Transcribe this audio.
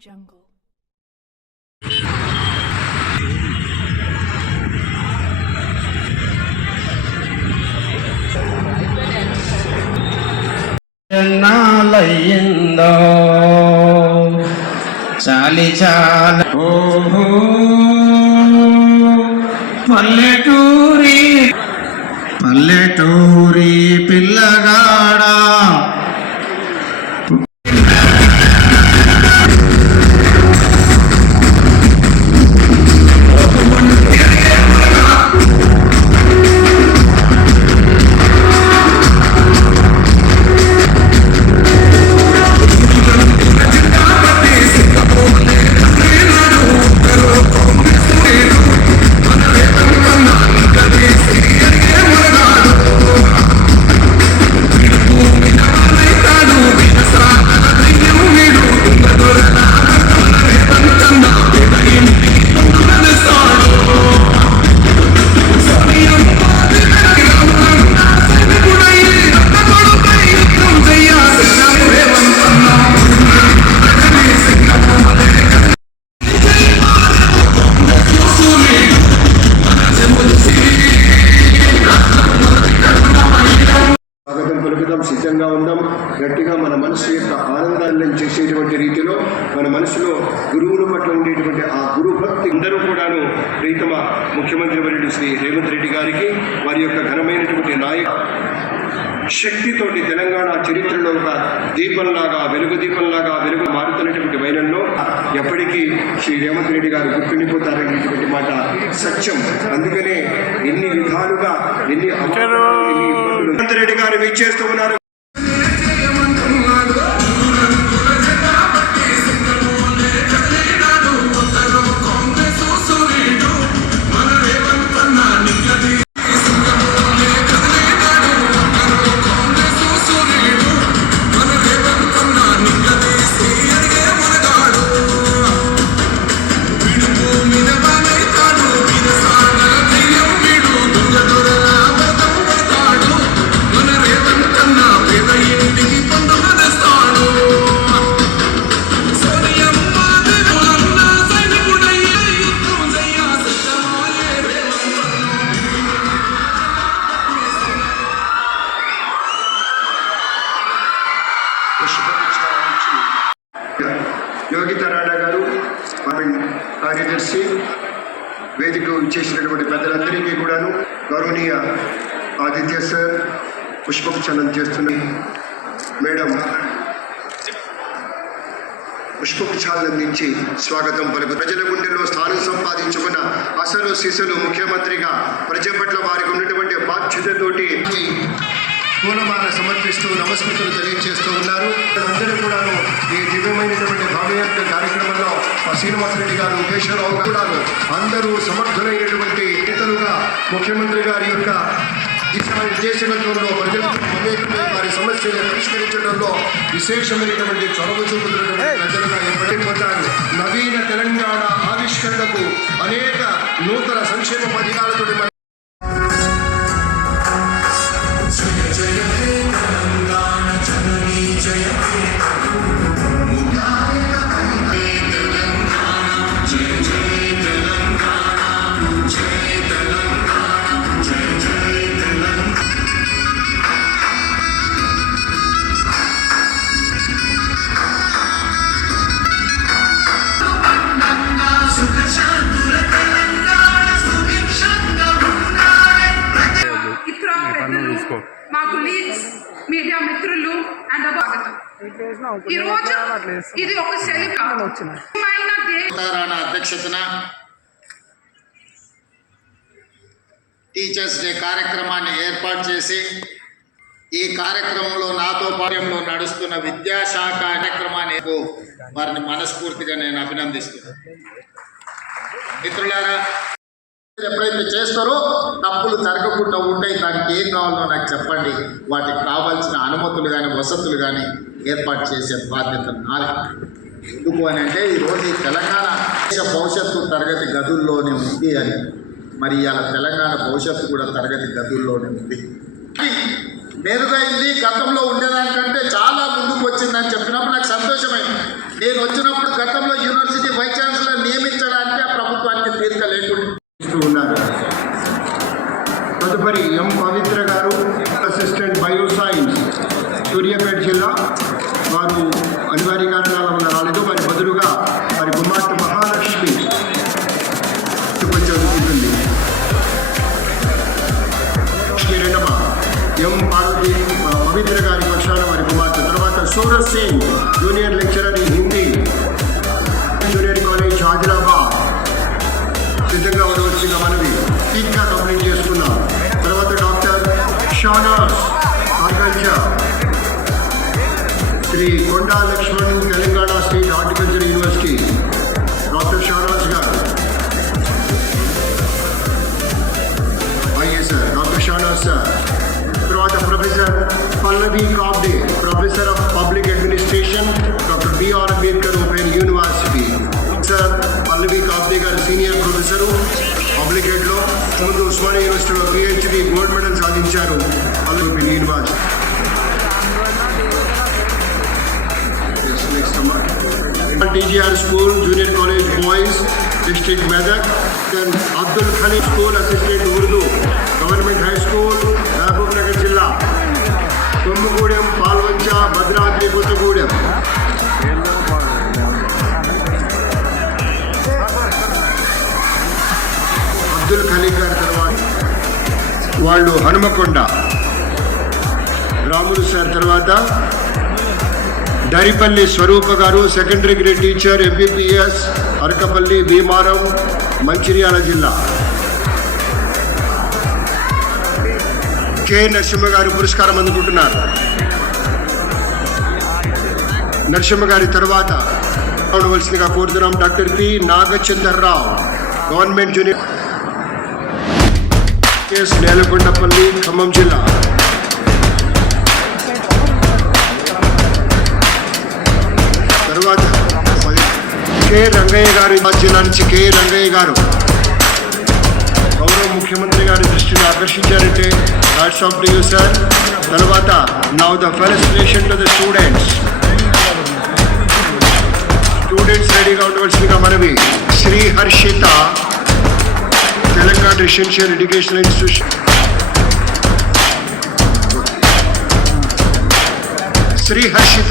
Jungle. ఎన్నాళ్ళయిందో చాలి చాలా ఓహో పల్లెటూరి పల్లెటూరి పిల్లగాడా సిద్ధంగా ఉందాం. గట్టిగా మన మనసు యొక్క ఆనందాన్ని చేసేటువంటి రీతిలో మన మనసులో గురువుల పట్ల ఉండేటువంటి ఆ గురు భక్తి అందరూ కూడాను ప్రీతమ ముఖ్యమంత్రి వర్యుడు శ్రీ రేవంత్ రెడ్డి గారికి వారి యొక్క ఘనమైనటువంటి శక్తితోటి తెలంగాణ చరిత్రలో ఒక దీపంలాగా వెలుగు మారుతున్నటువంటి వైనంలో ఎప్పటికీ శ్రీ రేవంత్ రెడ్డి గారు గుర్తుండిపోతారనేటువంటి మాట సత్యం. అందుకనే ఎన్ని విధాలుగా రేవంత్ రెడ్డి గారు విచ్చేస్తూ ఉన్నారు. యోగితా రాణా గారు, కార్యదర్శి, వేదిక చేసినటువంటి పెద్దలందరికీ కూడాను గౌరవనీయ ఆదిత్య సార్ పుష్పగుచ్ఛానం చేస్తున్న మేడం పుష్పగుచ్ఛాలను అందించి స్వాగతం పలుకు. ప్రజల గుండెల్లో స్థానం సంపాదించుకున్న అసలు సిసలు ముఖ్యమంత్రిగా ప్రజల పట్ల వారికి ఉన్నటువంటి బాధ్యతతోటి పూలమాల సమర్పిస్తూ నమస్కృతులు తెలియజేస్తూ ఉన్నారు. అందరూ కూడాను ఈ దివ్యమైనటువంటి భవ్యత్వ కార్యక్రమంలో శ్రీనివాసరెడ్డి గారు, కేశవరావు కూడాను అందరూ సమర్థులైనటువంటి నేతలుగా ముఖ్యమంత్రి గారి యొక్క దిశానిర్దేశకంలో ప్రజలకు మమేకమై వారి సమస్యలను పరిష్కరించడంలో విశేషమైనటువంటి చొరవ చూపుతున్నటువంటి ప్రజలుగా ఏర్పడిపోతారు. నవీన తెలంగాణ ఆవిష్కరణకు అనేక నూతన సంక్షేమ పథకాలతో మా కొలీగ్స్, మీడియా మిత్రులు అండ్ స్వాగతం. ఈరోజు ఇది ఒక అధ్యక్షతన టీచర్స్ డే కార్యక్రమాన్ని ఏర్పాటు చేసి ఈ కార్యక్రమంలో నాతో పాఠ్యంలో నడుస్తున్న విద్యాశాఖ కార్యక్రమాన్ని వారిని మనస్ఫూర్తిగా నేను అభినందిస్తున్నాను. మిత్రులారా, ఎప్పుడైతే చేస్తారో తప్పులు జరగకుండా ఉంటాయి. దానికి ఏం కావాలో నాకు చెప్పండి. వాటికి కావాల్సిన అనుమతులు కానీ వసతులు కానీ ఏర్పాటు చేసే బాధ్యత నాది. ఎందుకు అని అంటే ఈరోజు ఈ తెలంగాణ భవిష్యత్తు తరగతి గదుల్లోనే ఉంది అని, మరి ఇలా తెలంగాణ భవిష్యత్తు కూడా తరగతి గదుల్లోనే ఉంది. మెరుగైంది, గతంలో ఉండేదానికంటే చాలా ముందుకు వచ్చిందని చెప్పినప్పుడు నాకు సంతోషమైంది. నేను వచ్చినప్పుడు గతంలో యూనివర్సిటీ వైస్ ఛాన్సలర్ నియమించడానికి ఆ ప్రభుత్వానికి తీరిక లేకుండా ఇస్తూ ఉన్నారు. తదుపరి ఎం పవిత్ర గారు, అసిస్టెంట్ బయో సైన్స్, సూర్యాపేట జిల్లా. వారు అనివార్య కారణాల వల్ల రాలేదు. వారి బదులుగా వారి కుమార్తె మహాలక్ష్మి చదువుకుంటుంది. రెండవ ఎం పార్వతి పవిత్ర గారి పక్షాన వారి కుమార్తె. తర్వాత Suraj Singh, junior lecturer in Hindi, junior college Adilabad. సిద్ధంగా ఉండవలసిందిగా మనవి టీకా కంప్లీట్ చేసుకున్నాం. తర్వాత doctor Shanas, horticulture, Shri Konda Laxman, Telangana state horticulture university. Doctor Shanas గారు, సార్ డాక్టర్ షానాస్ సార్. తర్వాత professor Pallavi Kabde, professor of public administration, doctor BR Ambedkar open university. Sir Pallavi Kabde గారు సీనియర్ ప్రొఫెసరు పబ్లిక్ హెడ్లో. ముందు ఉస్మానియా యూనివర్సిటీలో పిహెచ్డి గోల్డ్ మెడల్ సాధించారు. Pallavi open university. TGR school, junior college boys, district Medak. Abdul Khalil school, assistant Urdu, government high school, Mahabubnagar జిల్లా. కొమ్ముగూడెం, పాల్వంచ, భద్రాద్రి కొత్తగూడెం. అబ్దుల్ ఖలీల్ గారి తర్వాత వాళ్ళు Hanumakonda. Ramulu sir తర్వాత దరిపల్లి స్వరూప గారు, secondary grade teacher, MBBS, Arakapalli, Bheemaram, Mancherial జిల్లా. కె నరసింహ గారు పురస్కారం అందుకుంటున్నారు. నరసింహ గారి తర్వాత ఉండవలసిందిగా కోరుతున్నాం doctor P Nagachandrarao, government junior S, Nelakondapalli, Khammam జిల్లా. తర్వాత కె రంగయ్య గారు, జిల్లా నుంచి కె రంగయ్య గారు గౌరవ ముఖ్యమంత్రి గారి దృష్టిని ఆకర్షించారంటే hats off to you sir. తర్వాత now the felicitation to the students రెడీగా ఉండవలసిందిగా మనవి. Shri Harshitha, Telangana residential education institution. Shri Harshita